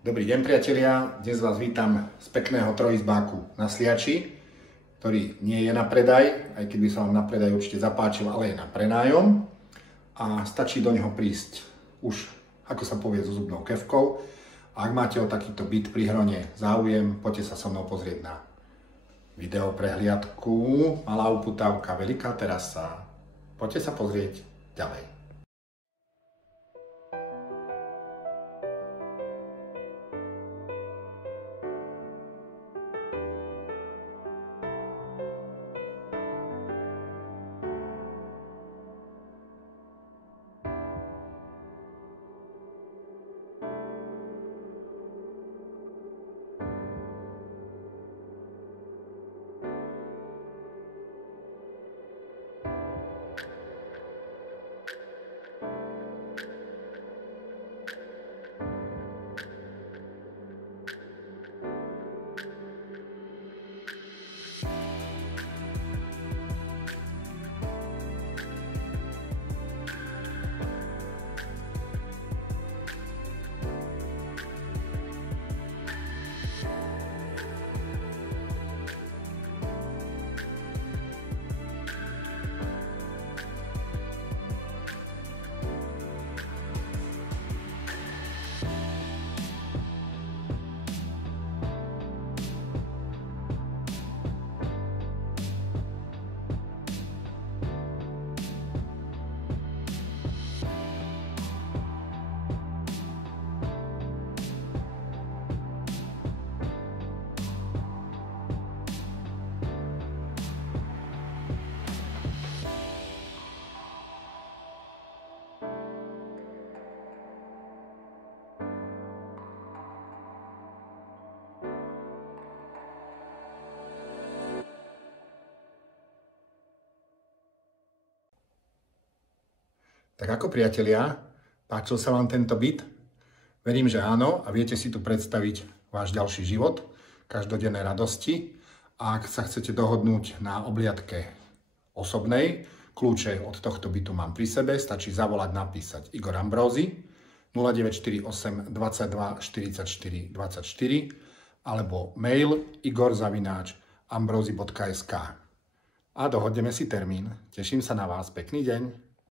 Dobrý deň, priatelia. Dnes vás vítam z pekného trojizbáku na Sliači, ktorý nie je na predaj, aj keď by sa vám na predaj určite zapáčil, ale je na prenájom. A stačí do neho prísť už, ako sa povie, so zubnou kefkou. A ak máte o takýto byt pri Hrone záujem, poďte sa so mnou pozrieť na video prehliadku. Malá uputávka, veľká terasa. Poďte sa pozrieť ďalej. Tak ako priatelia, páčil sa vám tento byt? Verím, že áno a viete si tu predstaviť váš ďalší život, každodenné radosti. A ak sa chcete dohodnúť na obliadke osobnej, kľúče od tohto bytu mám pri sebe, stačí zavolať, napísať Igor Ambrózy 0948 22 44 24 alebo mail igor@ambrozy.sk a dohodneme si termín. Teším sa na vás, pekný deň.